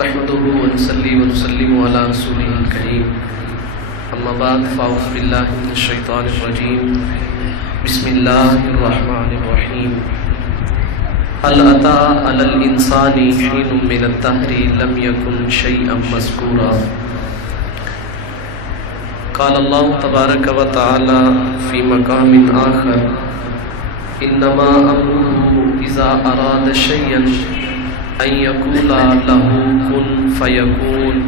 نحمده ونصلي ونسلم على رسوله الكريم اما بعد فاعوذ بالله من الشيطان الرجيم بسم الله الرحمن الرحيم هل أتى على الإنسان حين من الدهر لم يكن شيئا مذكورا قال الله تبارك وتعالى في مقام آخر انما امره اذا اراد شيئا ان يقول له كن فيكون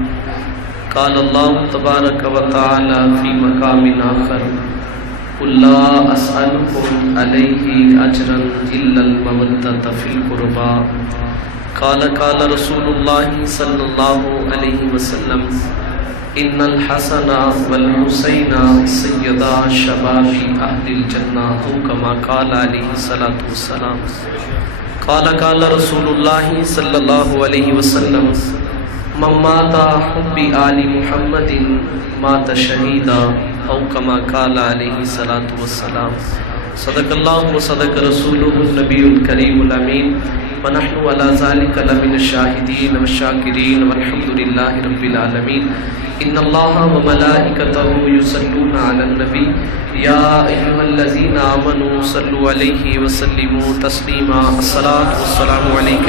قال الله تبارك وتعالى في مقام آخر قل لا اسألكم عليه اجرا الا المودة في القربى قال رسول الله صلى الله عليه وسلم ان الحسن والحسین سیدا شباب اہل الجنہ او کما قال علیہ الصلوۃ والسلام قال رسول اللہ صلی اللہ علیہ وسلم من مات حب آل محمد مات شہیدا او کما قال علیہ الصلوۃ والسلام صدق اللہ وصدق رسولہ النبی الکریم الامین ونحن على ذلك لمن الشاهدين والشاكرين والحمد لله رب العالمين ان الله وملائكته يصلون على النبي يا ايها الذين امنوا صلوا عليه وسلموا تسليما الصلاة والسلام عليك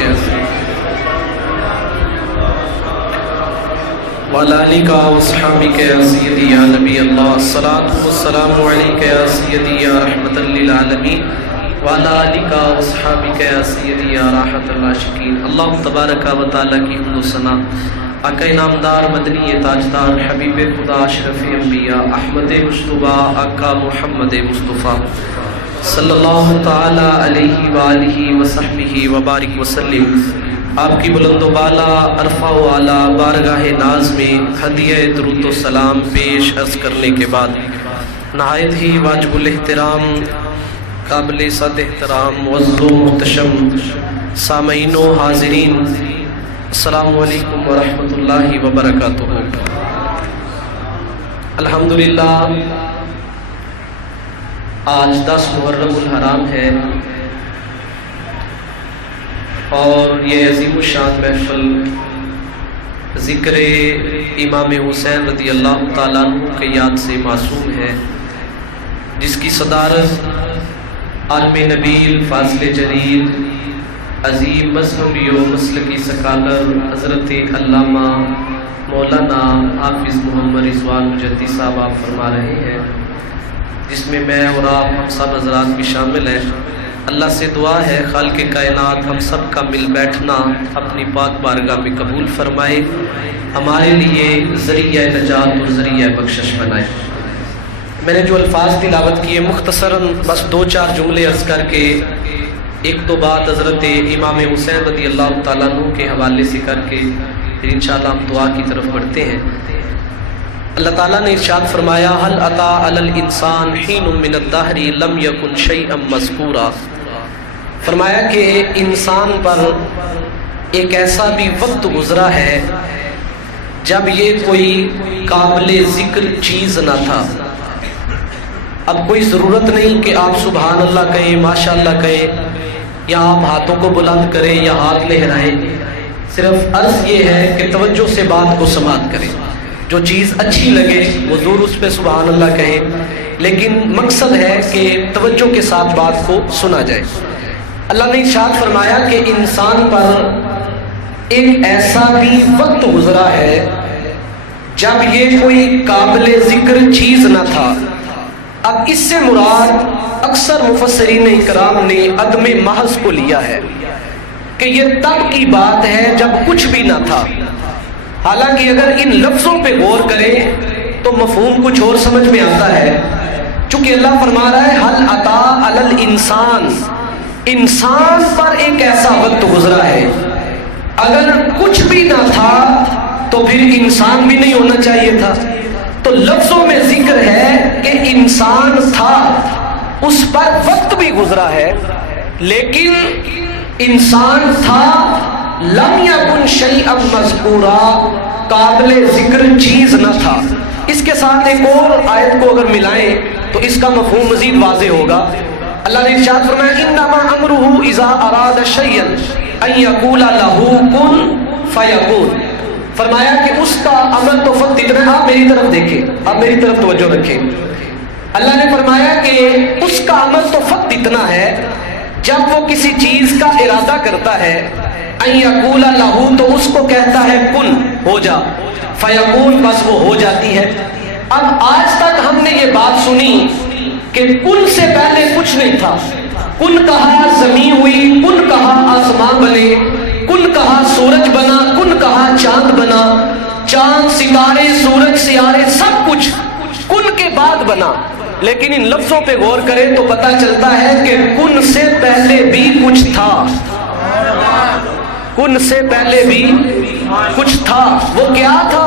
وعلى آلك واصحابك يا سيدي يا نبي الله الصلاة والسلام عليك يا سيدي يا رحمة للعالمين وعلى آلك واصحابك يا سيدي يا راحة العاشقين اللہ تبارک و تعالیٰ کی حمد و ثنا آقا انعامدار مدنی تاجدار حبیب خدا اشرف انبیاء احمد مجتبیٰ آقا محمد مصطفیٰ صلی اللہ تعالی علیہ وآلہ وصحبہ وبارک وسلم آپ کی بلند و بالا عرفہ و اعلیٰ بارگاہ ناز میں ہدیہ درود و سلام پیش عرض کرنے کے بعد نہایت ہی واجب الاحترام قابل صد احترام معزز و محتشم سامعین و حاضرین السلام علیکم ورحمۃ اللہ وبرکاتہ۔ الحمدللہ آج 10 محرم الحرام ہے اور یہ عظیم الشان محفل ذکر امام حسین رضی اللہ تعالیٰ عنہ کے یاد سے معصوم ہے، جس کی صدارت عالم نبیل فاضل جلیل عظیم مذہبی و مسلکی سکالر حضرت علامہ مولانا حافظ محمد رضوان مجدی صاحب آپ فرما رہے ہیں، جس میں میں اور آپ ہم سب حضرات بھی شامل ہیں۔ اللہ سے دعا ہے خالق کائنات ہم سب کا مل بیٹھنا اپنی پاک بارگاہ میں قبول فرمائے، ہمارے لیے ذریعہ نجات اور ذریعہ بخشش بنائے۔ میں نے جو الفاظ تلاوت کیے مختصراً بس 2-4 جملے عرض کر کے ایک دو بات حضرت امام حسین رضی اللہ تعالیٰ عنہ کے حوالے سے کر کے پھر انشاءاللہ ہم دعا کی طرف بڑھتے ہیں۔ اللہ تعالیٰ نے ارشاد فرمایا هل أتى على الإنسان حين من الدهر لم يكن شيئا مذكورا، فرمایا کہ انسان پر ایک ایسا بھی وقت گزرا ہے جب یہ کوئی قابل ذکر چیز نہ تھا۔ اب کوئی ضرورت نہیں کہ آپ سبحان اللہ کہیں، ماشاء اللہ کہیں، یا آپ ہاتھوں کو بلند کریں یا ہاتھ لہرائیں، صرف عرض یہ ہے کہ توجہ سے بات کو سماعت کریں، جو چیز اچھی لگے وہ ضرور اس پہ سبحان اللہ کہیں، لیکن مقصد ہے کہ توجہ کے ساتھ بات کو سنا جائے۔ اللہ نے ارشاد فرمایا کہ انسان پر ایک ایسا بھی وقت گزرا ہے جب یہ کوئی قابل ذکر چیز نہ تھا۔ اب اس سے مراد اکثر مفسرین اکرام نے عدم محض کو لیا ہے کہ یہ تب کی بات ہے جب کچھ بھی نہ تھا، حالانکہ اگر ان لفظوں پہ غور کریں تو مفہوم کچھ اور سمجھ میں آتا ہے، چونکہ اللہ فرما رہا ہے حل عطا علی الانسان، انسان پر ایک ایسا وقت گزرا ہے۔ اگر کچھ بھی نہ تھا تو پھر انسان بھی نہیں ہونا چاہیے تھا، تو لفظوں میں ذکر ہے کہ انسان تھا، اس پر وقت بھی گزرا ہے، لیکن انسان تھا لم یکن شیئا مذکورا، قابل ذکر چیز نہ تھا۔ اس کے ساتھ ایک اور آیت کو اگر ملائیں تو اس کا مفہوم مزید واضح ہوگا۔ اللہ نے ارشاد فرمایا انما امرہ اذا اراد شیئا ان یقول لہ کن فیکون، فرمایا کہ اس کا عمل تو فقط اتنا ہے. آپ میری طرف دیکھیں, آپ میری طرف توجہ رکھیں. اللہ نے فرمایا کہ اس کا عمل تو فقط اتنا ہے جب وہ کسی چیز کا ارادہ کرتا ہے ان یقول لہو, تو اس کو کہتا ہے کن, ہو جا, فیکون, بس وہ ہو جاتی ہے. اب آج تک ہم نے یہ بات سنی کہ کن سے پہلے کچھ نہیں تھا. کن کہا زمین ہوئی, کن کہا آسمان بنے, کن کہا سورج بنا, کن کہا چاند بنا, چاند ستارے سورج سیارے سب کچھ کن کے بعد بنا. لیکن ان لفظوں پہ غور کریں تو پتہ چلتا ہے کہ کن سے پہلے بھی کچھ تھا. کن سے پہلے بھی کچھ تھا. وہ کیا تھا؟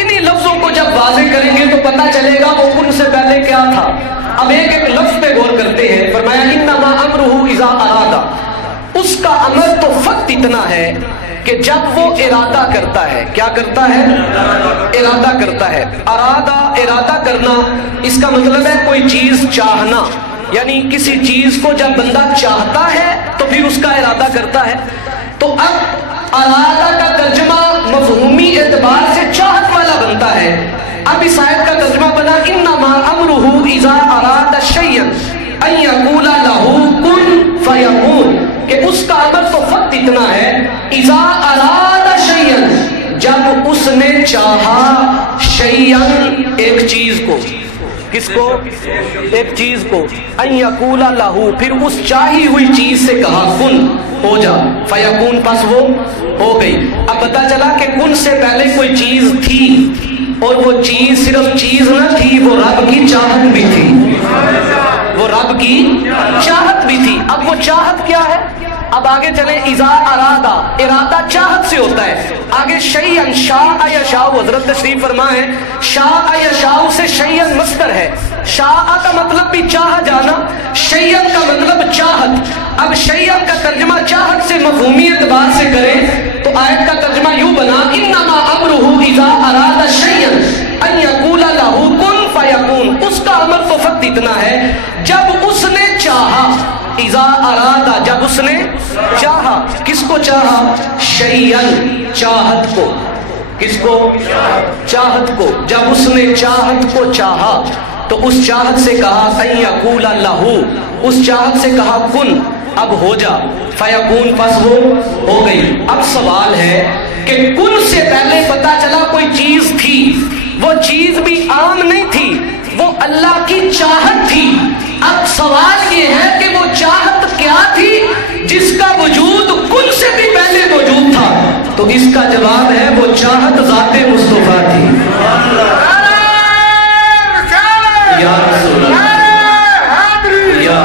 انہی لفظوں کو جب واضح کریں گے تو پتہ چلے گا وہ کن سے پہلے کیا تھا. اب ایک ایک لفظ پہ غور کرتے ہیں. فرمایا انما امرہ اذا اراد, اس کا امر تو فقط اتنا ہے کہ جب وہ ارادہ کرتا ہے. کیا کرتا ہے؟ ارادہ کرتا ہے. ارادہ کرنا اس کا مطلب ہے کوئی چیز چاہنا, یعنی کسی چیز کو جب بندہ چاہتا ہے تو پھر اس کا ارادہ کرتا ہے. تو اب ارادہ کا ترجمہ مفہومی اعتبار سے چاہت والا بنتا ہے. اب اس آیت کا ترجمہ بنا انما امرہ اذا اراد شیئا ان یقول لہ کن فیکون, کہ اس کا امر تو فقط اتنا ہے اذا اراد شیئا, جب اس نے چاہا شیئا, ایک چیز کو. کس کو؟ ایک چیز کو. ان یقول لہ, پھر اس چاہی ہوئی چیز سے کہا کن, ہو جا, فیکون, پس وہ ہو گئی. اب پتہ چلا کہ کن سے پہلے کوئی چیز تھی, اور وہ چیز صرف چیز نہ تھی, وہ رب کی چاہت بھی تھی. وہ رب کی چاہت بھی تھی. اب وہ چاہت کیا ہے؟ اب آگے چلیں. اذا ارادہ, ارادہ چاہت سے ہوتا ہے. آگے شیئن, شاء یشاء, حضرت تشریف فرمائیں شاء یشاء سے شیئن مصدر ہے. شاء کا مطلب بھی چاہ جانا, شیئن کا مطلب چاہت. اب شیئن کا ترجمہ چاہت سے مفہومی اعتبار سے کریں تو آیت کا ترجمہ یوں بنا انما امرہ اذا اراد شیئا ان یقول لہ کن فیکون. اس کا امر تو فقط اتنا ہے جب اس نے چاہا. اذا ارادہ, جب اس نے چاہا. کس کو چاہا؟ شیئن, چاہت کو. کس کو؟ چاہت کو. جب اس نے چاہت کو چاہا تو اس چاہت سے کہا ان یقول لہ, اس چاہت سے کہا کن, اب ہو جا, فیکون, پس وہ ہو گئی. اب سوال ہے کہ کن سے پہلے پتا چلا کوئی چیز تھی. وہ چیز بھی عام نہیں تھی, وہ اللہ کی چاہت تھی. اب سوال یہ ہے کہ وہ چاہت کیا تھی جس کا وجود کن سے بھی پہلے موجود تھا؟ تو اس کا جواب ہے وہ چاہت ذات مصطفیٰ تھی. یا رسول اللہ, یا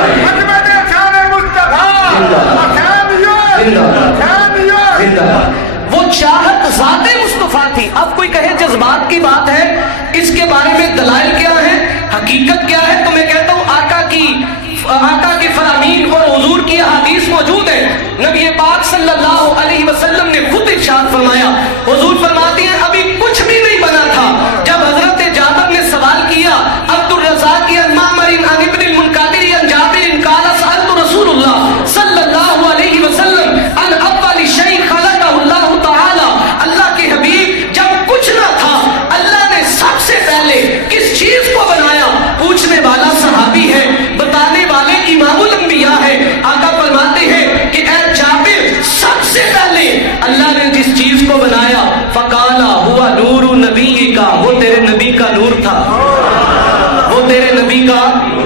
وہ چاہت ذات مصطفیٰ تھی. اب کوئی کہے جذبات کی بات ہے, اس کے بارے میں دلائل کیا ہے, حقیقت کیا ہے؟ تو میں کہتا ہوں آقا کی فرامین اور حضور کی احادیث موجود ہے. نبی پاک صلی اللہ علیہ وسلم نے خود ارشاد فرمایا, حضور فرماتے ہیں ابھی کچھ بھی نہیں بنا تھا جب حضرت جابر نے سوال کیا عبد الرزاق عن معمر عن ابن المنکدر عن جابر قال سألت رسول اللہ صلی اللہ علیہ وسلم عن اول شیء خلقہ اللہ تعالی. اللہ کے حبیب جب کچھ نہ تھا اللہ نے سب سے پہلے کس چیز کو بنایا؟ پوچھنے والا صحابی ہے, بتانے والے امام الانبیاء ہے. آقا فرماتے ہیں کہ اے جابر سب سے پہلے اللہ نے جس چیز کو بنایا فقالا ہوا نور نبی کا, وہ تیرے نبی کا نور تھا. وہ تیرے نبی کا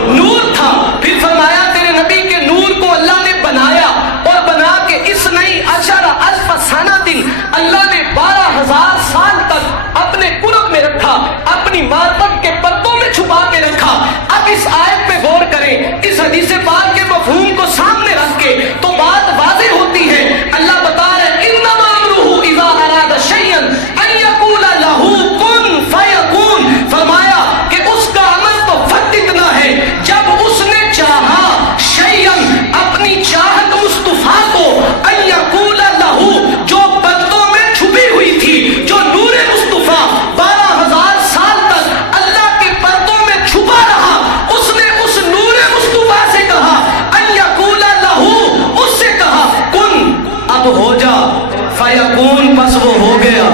نور تھا. پھر فرمایا تیرے نبی کے نور کو اللہ نے بنایا, اور بنا کے اس نئی اشارہ الف سنۃ, اللہ نے 12,000 سال تک اپنے قرب میں رکھا, اپنی ماتم کے پردوں میں چھپا کے رکھا. اب اس آیت پہ غور کریں, اس حدیث پاک کے مفہوم کو سامنے رکھ کے تو بات واضح ہوتی ہے. اللہ بتا رہے انما امرہ اذا اراد شیئا ان یقول لہ کن فیکون. فرمایا کہ اس کا عمل تو فقط اتنا ہے جب اس نے چاہا شیئا, اپنی چاہت مصطفیٰ کو, ان یقول لہ, جو پردوں میں چھپی ہوئی تھی, جو نور مصطفیٰ 12,000 سال تک اللہ کے پردوں میں چھپا رہا, اس نے اس نور مصطفیٰ سے کہا ان یقول لہ, اس سے کہا کن, اب ہو جا, فیکون, بس وہ ہو گیا.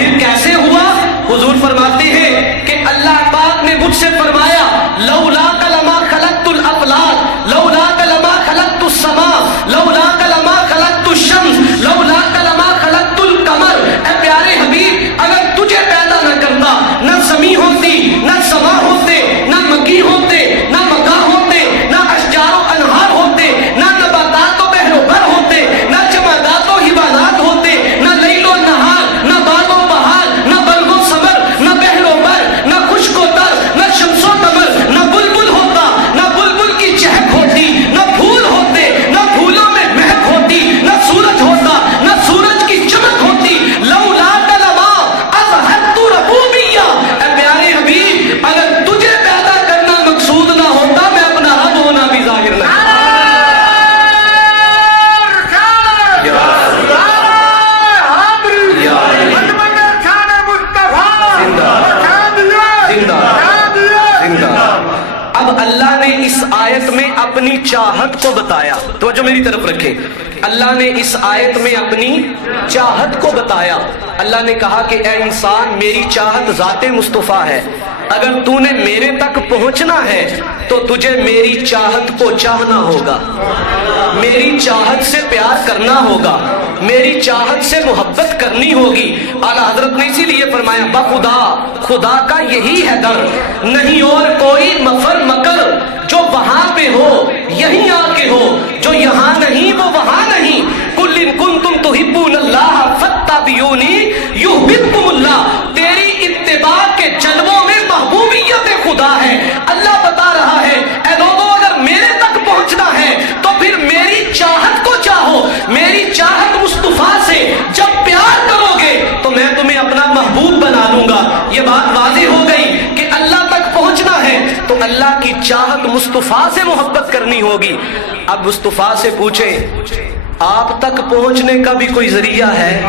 پھر کیسے ہوا؟ حضور فرماتے ہیں کہ اللہ پاک نے مجھ سے فرمایا لولاک لما خلقت الافلاک لولاک لما خلقت السماء لولاک لما خلقت الشمس لولاک لما خلقت القمر۔ اے پیارے حبیب، اگر تجھے پیدا نہ کرتا نہ زمین ہوتی، نہ سما ہوتے، نہ مکی ہوتے، نہ مکا ہوتے، نہ اشجار و انہار ہوتے، نہ نباتات و بحر و بر ہوتے، نہ جمادات و حیوانات ہوتے، نہ لیل و نہار، نہ باد و بہار، نہ بلگ و ثمر، نہ بحر و بر، نہ خشک و تر، نہ شمس و قمر، نہ بلبل ہوتا، نہ بلبل کی چہک ہوتی، نہ پھول ہوتے، نہ پھولوں میں مہک ہوتی، نہ سورج ہوتا، نہ سورج کی چمک ہوتی، لولاک لما اظہرت ربوبیہ۔ اے پیارے حبیب، اگر تجھے پیدا کرنا مقصود نہ ہوتا، میں اپنا رب ہونا بھی ظاہر نہ کرتا۔ اب اللہ نے اس آیت میں اپنی چاہت کو بتایا، توجہ میری طرف رکھیں، اللہ نے اس آیت میں اپنی چاہت کو بتایا۔ اللہ نے کہا کہ اے انسان، میری چاہت ذات مصطفیٰ ہے، اگر تو نے میرے تک پہنچنا ہے تو تجھے میری چاہت کو چاہنا ہوگا، میری چاہت سے پیار کرنا ہوگا، میری چاہت سے محبت کرنی ہوگی۔ اعلیٰ حضرت نے اسی لیے فرمایا بخدا، خدا کا یہی ہے در، نہیں اور کوئی مفر مکر، جو وہاں پہ ہو یہیں آ کے ہو، جو یہاں نہیں وہ وہاں نہیں۔ قل ان کنتم تحبون اللہ فاتبعونی یحببکم اللہ، تیری اتباع کے جلووں میں محبوبیت خدا ہے۔ اللہ بتا رہا ہے اے لوگوں، اگر میرے تک پہنچنا ہے تو پھر میری چاہت کو چاہو، میری چاہت مصطفیٰ سے جب پیار کرو گے تو میں تمہیں اپنا محبوب بنا لوں گا۔ یہ بات واضح ہو گئی کہ اللہ تک پہنچنا ہے تو اللہ کی چاہت مصطفیٰ سے محبت کرنی ہوگی۔ اب مصطفیٰ سے پوچھیں آپ تک پہنچنے کا بھی کوئی ذریعہ ہے؟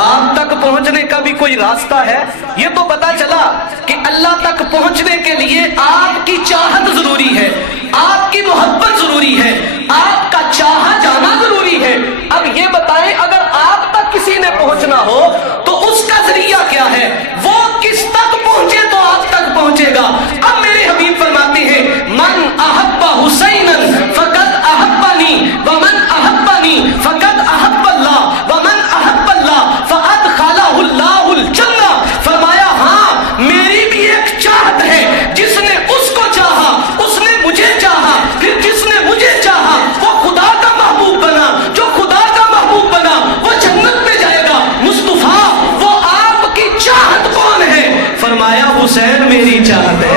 آپ تک پہنچنے کا بھی کوئی راستہ ہے؟ یہ تو پتا چلا کہ اللہ تک پہنچنے کے لیے آپ کی چاہت ضروری ہے، آپ کی محبت ضروری ہے، آپ کا چاہا جانا ضروری ہے۔ اب یہ بتائیں اگر آپ تک کسی نے پہنچنا ہو تو اس کا ذریعہ کیا ہے؟ وہ کس تک پہنچے تو آپ تک پہنچے گا۔ اب میرے حبیب فرماتے ہیں من احب حسینا فقد احبنی ومن احبنی فقد احب اللہ ومن احب اللہ فادخلہ اللہ الجنہ۔ فرمایا ہاں میری بھی ایک چاہت ہے، جس نے اس کو چاہا اس نے مجھے چاہا، پھر جس نے مجھے چاہا وہ خدا کا محبوب بنا، جو خدا کا محبوب بنا وہ جنت میں جائے گا۔ مصطفیٰ وہ آپ کی چاہت کون ہے؟ فرمایا حسین میری چاہت ہے۔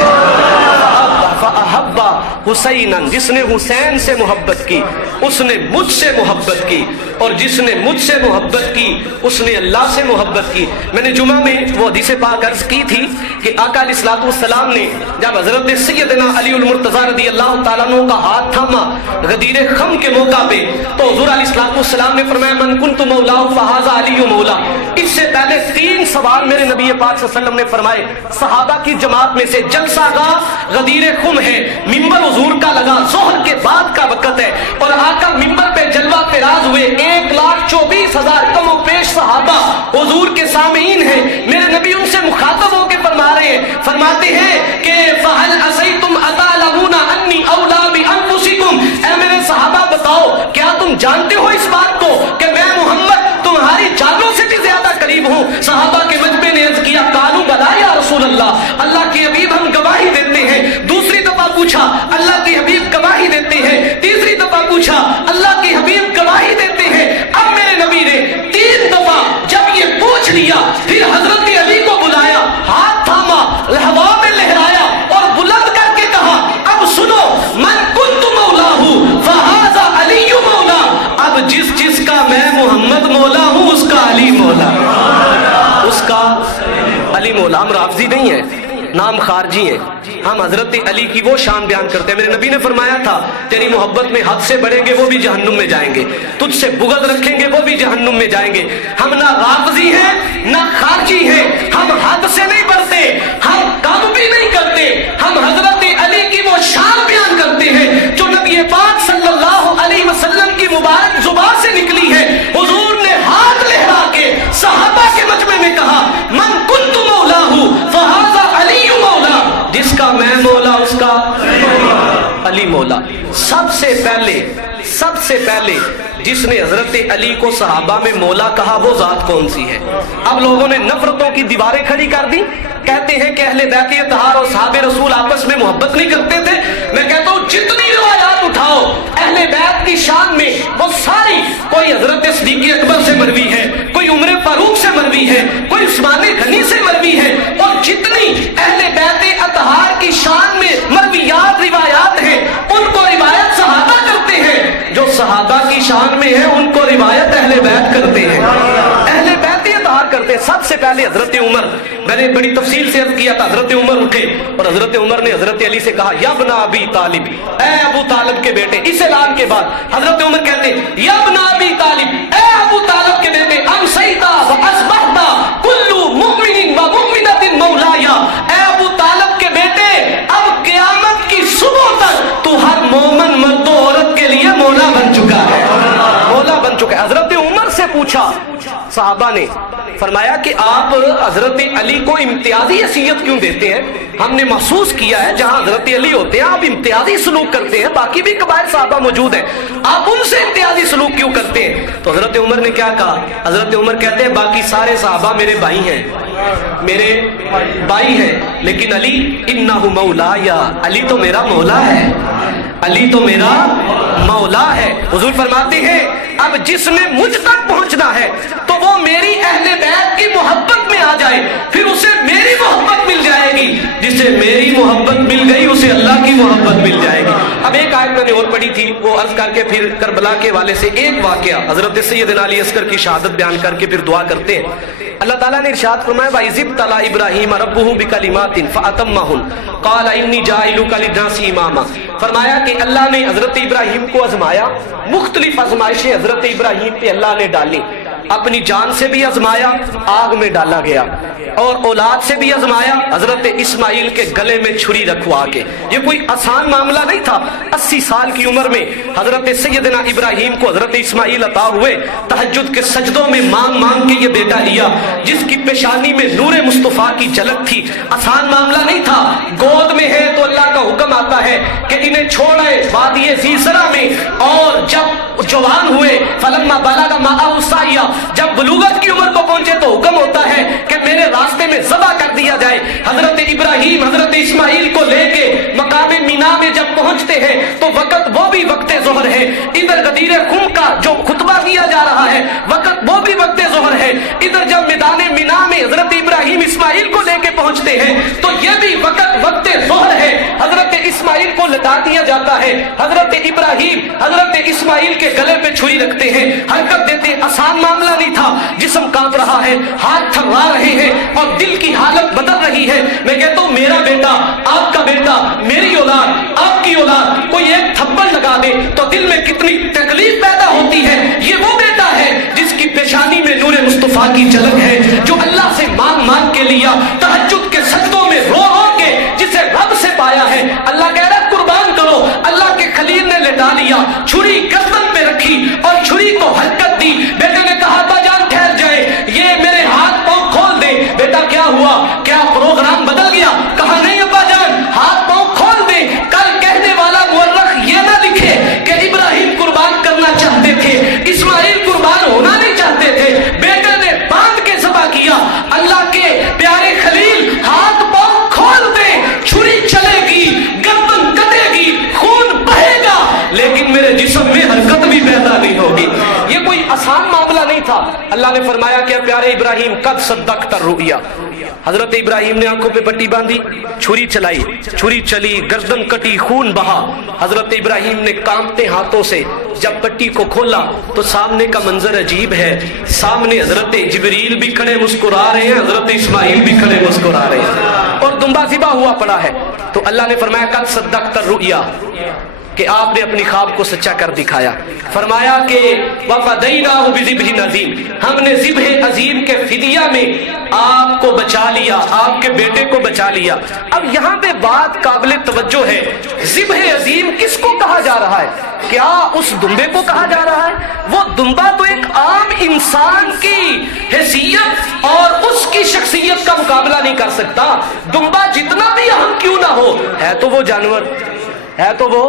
فأحب حسینا، جس نے حسین سے محبت کی اس نے مجھ سے محبت کی، اور جس نے مجھ سے محبت کی اس نے اللہ سے محبت کی۔ میں نے جمعہ میں وہ حدیث پاک عرض کی تھی کہ آقا علیہ الصلوۃ والسلام نے جب حضرت سیدنا علی المرتضیٰ رضی اللہ تعالیٰ عنہ کا ہاتھ تھاما غدیر خم کے موقع پہ، تو حضور علیہ الصلوۃ والسلام نے فرمایا من کنت مولا فہذا علی مولا۔ اس سے پہلے 3 سوال میرے نبی پاک صلی اللہ علیہ وسلم نے فرمائے۔ صحابہ کی جماعت میں سے جلسہ گاہ غدیر خم ہے، ممبر حضور کا لگا، ظہر کے بعد کا وقت ہے، اور آقا ممبر پہ جلوہ فراز ہوئے، 1,24,000 کم و بیش صحابہ حضور کے سامعین ہیں۔ میرے نبی ان سے مخاطب ہو کے فرما رہے ہیں، فرماتے ہیں کہ فَهَلْ عَصَيْتُمْ أَتَعْلَمُونَ أَنِّي أَوْلَىٰ بِأَنفُسِكُمْ۔ اے میرے صحابہ بتاؤ کیا تم جانتے ہو اس بات کو کہ میں محمد تمہاری جانوں سے بھی زیادہ قریب ہوں؟ صحابہ کے مجمع نے عرض کیا قالوا بلی یا رسول اللہ، اللہ کے حبیب ہم گواہی دیتے ہیں۔ دوسری دفعہ پوچھا اللہ کے حبیب گواہی دیتے ہیں۔ تیسری دفعہ پوچھا اللہ کے حبیب گواہی دیتے ہیں۔ اب میرے نبی نے 3 دفعہ جب یہ پوچھ لیا پھر حضرت علی کو بلایا، ہاتھ تھاما، ہوا میں لہرایا اور بلند کر کے کہا اب سنو من کنت مولاہ فہذا علی مولا۔ اب جس کا میں محمد مولا ہوں اس کا علی مولا، اس کا علی مولا۔ ہم رافضی نہیں ہیں، نام خارجی ہیں، ہم حضرت علی کی وہ شان بیان کرتے ہیں۔ میرے نبی نے فرمایا تھا تیری محبت میں حد سے بڑھیں گے وہ بھی جہنم میں جائیں گے، تجھ سے بغض رکھیں گے وہ بھی جہنم میں جائیں گے۔ ہم نہ رافضی ہیں نہ خارجی ہیں، ہم حد سے نہیں بڑھتے، ہم کم بھی نہیں کرتے، ہم حضرت علی کی وہ شان بیان کرتے ہیں جو نبی پاک صلی اللہ علیہ وسلم کی مبارک زبان سے نکلی ہے۔ حضور نے ہاتھ لہرا کے صحابہ کے اللہ، سب سے پہلے جس نے حضرت علی کو صحابہ میں مولا کہا وہ ذات کون سی ہے؟ اب لوگوں نے نفرتوں کی دیواریں کھڑی کر دی، کہتے ہیں کہ اہل بیت اطہار اور صحابہ رسول آپس میں محبت نہیں کرتے تھے۔ میں کہتا ہوں جتنی روایات اٹھاؤ اہل بیت کی شان میں وہ ساری، کوئی حضرت صدیق اکبر سے مروی ہے، کوئی عمر فاروق سے مروی ہے، کوئی عثمان غنی سے مروی ہے، اور جتنی اہل بیت اطہار کی شان میں مرویات روایات ہیں ان کو روایت صحابہ کرتے ہیں، جو صحابہ کی شان میں ہے ان کو روایت اہل بیت کرتے ہیں، اہل بیت اطہار کرتے ہیں۔ سب سے پہلے حضرت عمر، میں نے بڑی تفصیل سے عرض کیا تھا، حضرت عمر اٹھے اور حضرت عمر نے حضرت علی سے کہا یا ابن ابی طالب، اے ابو طالب کے بیٹے۔ اس اعلان کے بعد حضرت عمر کہتے ہیں یا ابن ابی طالب، اے ابو طالب کے بیٹے، امسیتا واصبحتا کل مؤمن و مؤمنۃ مولایا، اے ابو طالب کے بیٹے اب قیامت کی صبح تک تو ہر مومن مرد و عورت کے لیے مولا بن چکا ہے، مولا بن چکا ہے۔ حضرت عمر سے پوچھا صحابہ نے، فرمایا کہ آپ حضرت علی کو امتیازی حیثیت کیوں دیتے ہیں؟ ہم نے محسوس کیا ہے جہاں حضرت علی ہوتے ہیں آپ امتیازی سلوک کرتے ہیں، باقی بھی قبائل صحابہ موجود ہیں، آپ ان سے امتیازی سلوک کیوں کرتے ہیں؟ تو حضرت عمر نے کیا کہا؟ حضرت عمر کہتے ہیں باقی سارے صحابہ میرے بھائی ہیں، میرے بھائی ہیں، لیکن علی انہ مولا، یا علی تو میرا مولا ہے، علی تو میرا مولا ہے۔ حضور فرماتے ہیں اب جس نے مجھ تک پہنچنا ہے تو وہ میری اہل بیت کی محبت میں آ جائے، پھر اسے میری محبت مل جائے گی، جسے میری محبت مل گئی اسے اللہ کی محبت مل جائے گی۔ اب ایک آیت میں نے اور پڑھی تھی، وہ عرض کر کے پھر کربلا کے حوالے سے ایک واقعہ حضرت سیدنا علی اصغر کی شہادت بیان کر کے پھر دعا کرتے ہیں۔ اللہ تعالیٰ نے ارشاد فرمایا وَإِذِ ابْتَلَىٰ إِبْرَاهِيمَ رَبُّهُ بِكَلِمَاتٍ فَأَتَمَّهُنَّ قَالَ إِنِّي جَاعِلُكَ لِلنَّاسِ إِمَامًا، فرمایا کہ اللہ نے حضرت ابراہیم کو آزمایا، مختلف آزمائشیں حضرت ابراہیم پہ اللہ نے ڈالی، اپنی جان سے بھی آزمایا، آگ میں ڈالا گیا، اور اولاد سے بھی آزمایا، حضرت اسماعیل کے گلے میں چھری رکھوا کے۔ یہ کوئی آسان معاملہ نہیں تھا، 80 سال کی عمر میں حضرت سیدنا ابراہیم کو حضرت اسماعیل عطا ہوئے، تہجد کے سجدوں میں مانگ مانگ کے یہ بیٹا لیا، جس کی پیشانی میں نور مصطفیٰ کی جھلک تھی، آسان معاملہ نہیں تھا۔ گود میں ہے تو اللہ کا حکم آتا ہے کہ انہیں چھوڑے وادی زیزرا میں، اور جب جوان ہوئے فلما بلغ معه السعی، جب بلوغت کی عمر کو پہنچے تو حکم ہوتا ہے کہ میرے راستے میں ذبح کر دیا جائے۔ حضرت ابراہیم حضرت اسماعیل کو لے کے مقام مینا میں جب پہنچتے ہیں تو وقت وہ بھی وقت ظہر ہے، ادھر غدیر خم کا جو خطبہ دیا جا رہا ہے وقت وہ بھی وقت ظہر ہے، ادھر جب میدان مینا میں حضرت ابراہیم اسماعیل کو لے کے پہنچتے ہیں تو یہ بھی وقت ظہر ہے، حضرت اسماعیل کو لٹا دیا جاتا ہے، حضرت ابراہیم حضرت اسماعیل کے گلے پہ چھری رکھتے ہیں، حرکت دیتے، آسان معاملہ نہیں تھا، جسم کانپ رہا ہے، ہاتھ تھرا رہے ہیں اور دل کی حالت بدل رہی ہے۔ میں کہتا ہوں میرا بیٹا، آپ کا بیٹا، میری اولاد، آپ کی اولاد کوئی ایک تھپڑ لگا دے تو دل میں کتنی تکلیف پیدا ہوتی ہے۔ یہ وہ بیٹا ہے جس کی پیشانی میں نور مصطفیٰ کی جھلک ہے، جو اللہ سے مانگ مانگ کے لیا، تہجد کے سجدوں میں رو رو کے جسے رب سے پایا ہے۔ اللہ کہہ رہا قربان کرو، اللہ کے خلیل نے لٹا لیا، چھری گردن پہ رکھی اور چھری کو حرکت دی۔ بیٹے نے کہا ابا جان ٹھہر جائے، یہ میرے ہاتھ پاؤں کھول دے۔ بیٹا کیا ہوا؟ کیا پروگرام بدل گیا؟ کہا نہیں ابا جان، ہاتھ پاؤں کھول دے، کل کہنے والا مورخ یہ نہ لکھے کہ ابراہیم قربان کرنا چاہتے تھے، اسماعیل قربان ہونا نہیں چاہتے تھے۔ بیٹے نے باندھ کے ذبح کیا۔ اللہ کے پیارے خلیل ہاتھ پاؤں کھول دے، چھری چلے گی، گردن کٹے گی، خون بہے گا، لیکن میرے جسم میں حرکت بھی پیدا نہیں ہوگی۔ یہ کوئی آسان معاملہ نہیں تھا۔ اللہ نے فرمایا کہ پیارے ابراہیم قد صدقت الرؤیا، حضرت ابراہیم نے آنکھوں پہ پٹی باندھی، چھری چلائی، چھری چلی، گردن کٹی، خون بہا۔ حضرت ابراہیم نے کانپتے ہاتھوں سے جب پٹی کو کھولا تو سامنے کا منظر عجیب ہے، سامنے حضرت جبریل بھی کھڑے مسکرا رہے ہیں، حضرت اسماعیل بھی کھڑے مسکرا رہے ہیں، اور دمبا ذبح ہوا پڑا ہے۔ تو اللہ نے فرمایا قد صدقت الرؤیا، کہ آپ نے اپنی خواب کو سچا کر دکھایا۔ فرمایا کہ وَفَدَيْنَاهُ بِذِبْحٍ عَظِيمٍ، ہم نے ذبح عظیم کے فدیہ میں آپ کو بچا لیا، آپ کے بیٹے کو بچا لیا۔ اب یہاں پہ بات قابل توجہ ہے، ذبح عظیم کس کو کہا جا رہا ہے؟ کیا اس دمبے کو کہا جا رہا ہے؟ وہ دمبا تو ایک عام انسان کی حیثیت اور اس کی شخصیت کا مقابلہ نہیں کر سکتا۔ دمبا جتنا بھی اہم کیوں نہ ہو، ہے تو وہ جانور، ہے تو وہ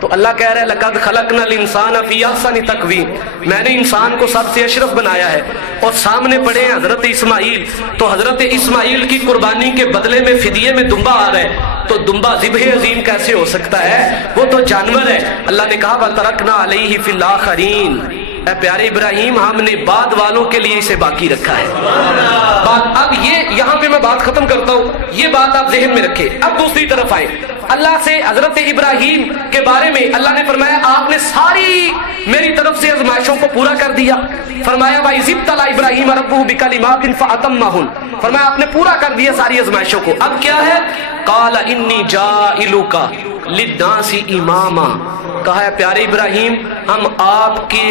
تو اللہ کہہ رہا ہے لقد خلقنا الانسان فی احسن تقویم، میں نے انسان کو سب سے اشرف بنایا ہے. اور سامنے پڑے ہیں حضرت اسماعیل، تو حضرت اسماعیل کی قربانی کے بدلے میں فدیے میں دمبا آ رہا ہے، تو دمبا ذبح عظیم کیسے ہو سکتا ہے؟ وہ تو جانور ہے. اللہ نے کہا وَتَرَكْنَا عَلَيْهِ فِي الْآخَرِينَ، اے پیارے ابراہیم ہم نے بعد والوں کے لیے اسے باقی رکھا ہے. اب یہ یہاں پہ میں بات ختم کرتا ہوں، یہ بات آپ ذہن میں رکھیں. اب دوسری طرف آئیں، اللہ سے حضرت ابراہیم کے بارے میں اللہ نے فرمایا آپ نے ساری میری طرف سے آزمائشوں کو پورا کر دیا. فرمایا وَإِذِ ابْتَلَىٰ إِبْرَاهِيمَ رَبُّهُ بِكَلِمَاتٍ فَأَتَمَّهُنَّ، فرمایا آپ نے پورا کر دیا ساری آزمائشوں کو. اب کیا ہے؟ قَالَ إِنِّي جَاعِلُكَ لِلنَّاسِ إِمَامًا، کہا ہے پیارے ابراہیم ہم آپ کی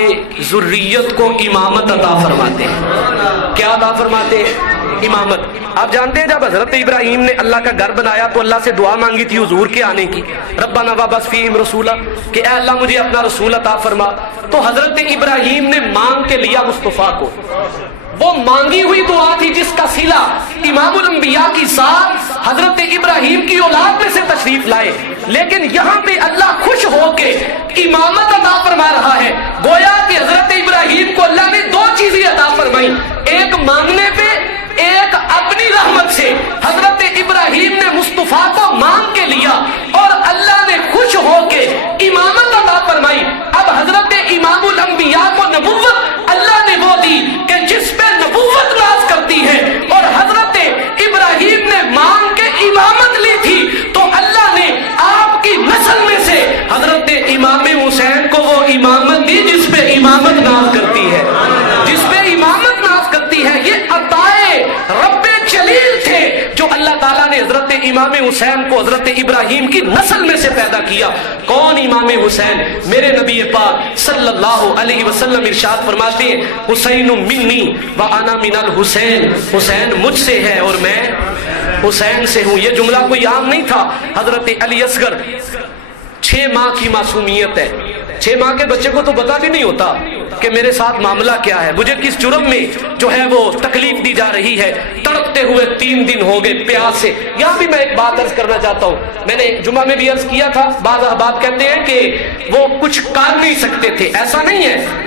ذریت کو امامت عطا فرماتے ہیں. کیا عطا فرماتے ہیں؟ امامت. آپ جانتے ہیں جب حضرت ابراہیم نے اللہ کا گھر بنایا تو اللہ سے دعا مانگی تھی حضور کے آنے کی، ربنا وابعث فیہم رسولا، کہ اے اللہ مجھے اپنا رسول عطا فرما. تو حضرت ابراہیم نے مانگ کے لیا مصطفیٰ کو. وہ مانگی ہوئی دعا تھی جس کا صلہ امام الانبیاء کی ذات حضرت ابراہیم کی اولاد میں سے تشریف لائے. لیکن یہاں پہ اللہ خوش ہو کے امامت عطا فرما رہا ہے. گویا کہ حضرت ابراہیم کو اللہ نے دو چیزیں عطا فرمائی، ایک مانگنے پہ، ایک اپنی رحمت سے. حضرت ابراہیم نے مصطفیٰ کو مانگ کے لیا اور اللہ نے خوش ہو کے امامت عطا فرمائی. اب حضرت امام الانبیاء کو نبوت اللہ نے وہ دی کہ جس پہ نبوت ناز کرتی ہے، اور حضرت ابراہیم نے مانگ کے امامت لی تھی تو اللہ نے آپ کی نسل میں سے حضرت امام حسین کو وہ امامت دی جس پہ امامت ناز کرتی ہے، جس پہ امامت ناز کرتی ہے. یہ عطائے رب جلیل تھے جو اللہ تعالیٰ نے حضرت امام حسین کو حضرت ابراہیم کی نسل میں سے پیدا کیا. کون امام حسین؟ میرے نبی پاک صلی اللہ علیہ وسلم ارشاد فرماتے ہیں حسین منی وانا من الحسین، حسین مجھ سے ہے اور میں حسین سے ہوں. یہ جملہ کوئی عام نہیں تھا. حضرت علی اصغر 6 ماہ کی معصومیت ہے. 6 ماہ کے بچے کو تو پتہ بھی نہیں ہوتا کہ میرے ساتھ معاملہ کیا ہے، مجھے کس جرم میں جو ہے وہ تکلیف دی جا رہی ہے. تڑپتے ہوئے 3 دن ہو گئے پیاس سے. یہاں بھی میں ایک بات عرض کرنا چاہتا ہوں، میں نے جمعہ میں بھی عرض کیا تھا. بعض احباب کہتے ہیں کہ وہ کچھ کر نہیں سکتے تھے، ایسا نہیں ہے.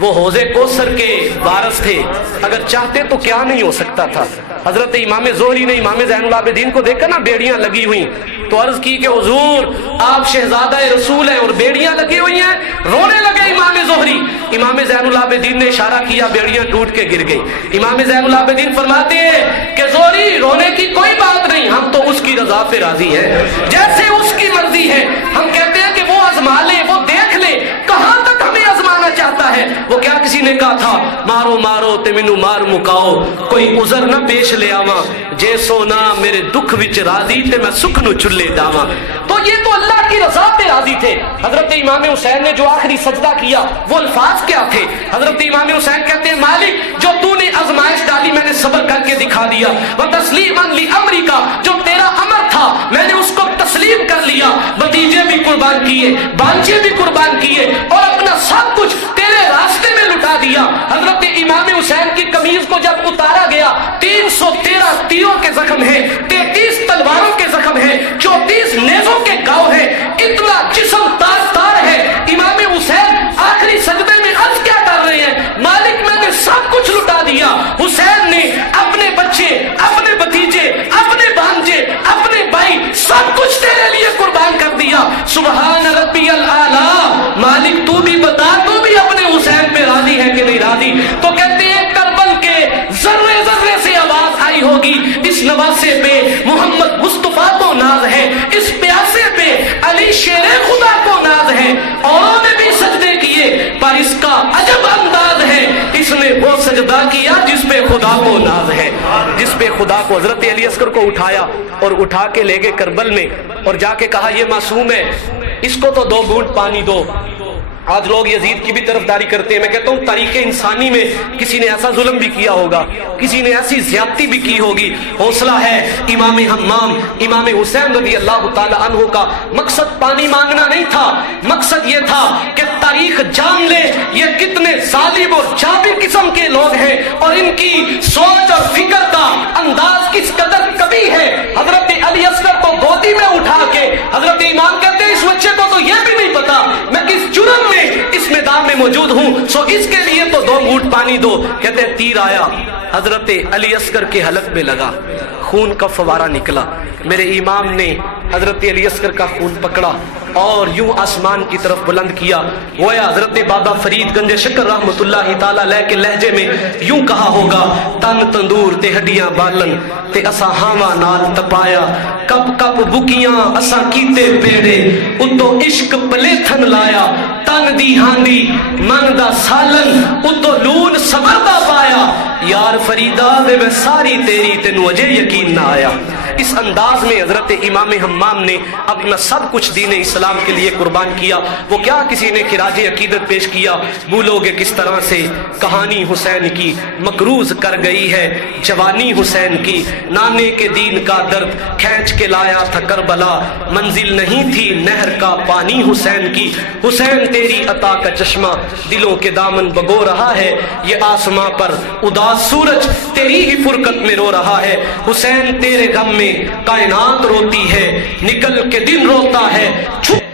وہ حوض کوثر کے وارث تھے، اگر چاہتے تو کیا نہیں ہو سکتا تھا. حضرت امام زہری نے امام زین العابدین کو دیکھا نا بیڑیاں لگی ہوئی، تو عرض کی کہ حضور آپ شہزادہ رسول ہیں اور بیڑیاں لگی ہوئی ہیں. رونے لگے امام زہری. امام زین العابدین نے اشارہ کیا، بیڑیاں ٹوٹ کے گر گئی. امام زین العابدین فرماتے ہیں کہ زہری رونے کی کوئی بات نہیں، ہم تو اس کی رضا پہ راضی ہیں، جیسے اس کی مرضی ہے. ہم کہتے ہیں کہ وہ آزما لے، وہ دیکھ لے کہاں تک ہمیں آزمانا چاہتا ہے. وہ کیا کسی نے کہا تھا مارو مارو تے مینوں مار مکاؤ، کوئی عذر نہ پیش لے آواں، جے سونا میرے دکھ وچ راضی تے میں سکھ نو چلے داواں. تو یہ تو اللہ کی رضا پہ راضی تھے. حضرت امام حسین نے جو آخری سجدہ کیا وہ الفاظ کیا تھے؟ حضرت امام حسین کہتے ہیں مالک جو تو نے آزمائش ڈالی میں نے صبر کر کے دکھا دیا. وَتَسْلِيمًا لِأَمْرِكَ، جو تیرا امر تھا میں نے اس کو تسلیم کر لیا. بھتیجے بھی قربان کیے، بانجے بھی قربان کیے اور اپنا سب کچھ تیرے راستے میں لٹا دیا. حضرت امام حسین کی قمیض کو جب اتارا گیا 313 تیروں کے زخم ہیں، 33 تلواروں کے زخم ہیں، 34 نیزوں کے گھاؤ ہیں، اتنا جسم تار تار ہے. امام حسین آخری سجدے میں عرض کیا کر رہے ہیں؟ مالک میں نے سب کچھ لٹا دیا. حسین نے اپنے بچے، اپنے بھتیجے، اپنے بھانجے، اپنے بھائی سب کچھ تیرے لیے قربان کر دیا. سبحان ربی الاعلی. مالک تو بھی بتا، تو بھی اپنے حسین پہ راضی ہے کہ نہیں راضی؟ تو کہتے ہیں کربل کے ذرے ذرے سے آواز آئی ہوگی اس نواسے پہ محمد مصطفیٰ کو ناز ہے، اس پیاسے پہ علی شیر خدا کو ناز ہے. اوروں نے بھی سجدے کیے پر اس کا عجب انداز ہے، اس نے وہ سجدہ کیا جس پہ خدا کو ناز ہے، جس پہ خدا کو. حضرت علی اصغر کو اٹھایا اور اٹھا کے لے گئے کربل میں اور جا کے کہا یہ معصوم ہے، اس کو تو 2 گھونٹ پانی دو. آج لوگ یزید کی بھی طرفداری کرتے ہیں. میں کہتا ہوں تاریخ انسانی میں کسی نے ایسا ظلم بھی کیا ہوگا، کسی نے ایسی زیادتی بھی کی ہوگی. حوصلہ ہے امام حمام امام حسین رضی اللہ تعالی عنہ کا. مقصد پانی مانگنا نہیں تھا، مقصد یہ تھا کہ تاریخ جان لے یہ کتنے ظالم اور جابر قسم کے لوگ ہیں اور ان کی سوچ اور فکر کا انداز کس قدر کبھی ہے. حضرت علی اصغر کو گودی میں اٹھا کے حضرت امام کہتے ہیں کو یہ بھی نہیں پتا میں کس جرم میں اس میدان میں موجود ہوں، سو اس کے لیے تو 2 گھونٹ پانی دو۔ کہتے ہیں تیر آیا، حضرت علی اصغر کے حلق میں لگا، خون کا فوارہ نکلا۔ میرے امام نے حضرت علی اصغر کا خون پکڑا اور یوں آسمان کی طرف بلند کیا، گویا حضرت بابا فرید گنج شکر رحمت اللہ تعالی علیہ کے لہجے میں یوں کہا ہوگا، تن تندور تے ہڈیاں بالن تے اساں ہاواں نال تپایا، کپ کپ بکیاں اساں کیتے پیڑے اتو عشق پلیتھن لایا، تن دی ہاندی من دا سالن اتو لون سمردہ پایا، یار فریدہ دے میں ساری تیری تینو اجے یقین نہ آیا۔ اس انداز میں حضرت امام حمام نے اپنا سب کچھ دین اسلام کے لیے قربان کیا۔ وہ کیا کسی نے خراج عقیدت پیش کیا، بھولو گے کس طرح سے کہانی حسین کی، مقروض کر گئی ہے جوانی حسین کی، نانے کے دین کا درد کھینچ کے لایا تھا کربلا، منزل نہیں تھی نہر کا پانی حسین کی، حسین تیری عطا کا چشمہ دلوں کے دامن بگو رہا ہے، یہ آسماں پر اداس سورج تیری ہی فرقت میں رو رہا ہے، حسین تیرے غم میں کائنات روتی ہے، نکل کے دن روتا ہے، چھپ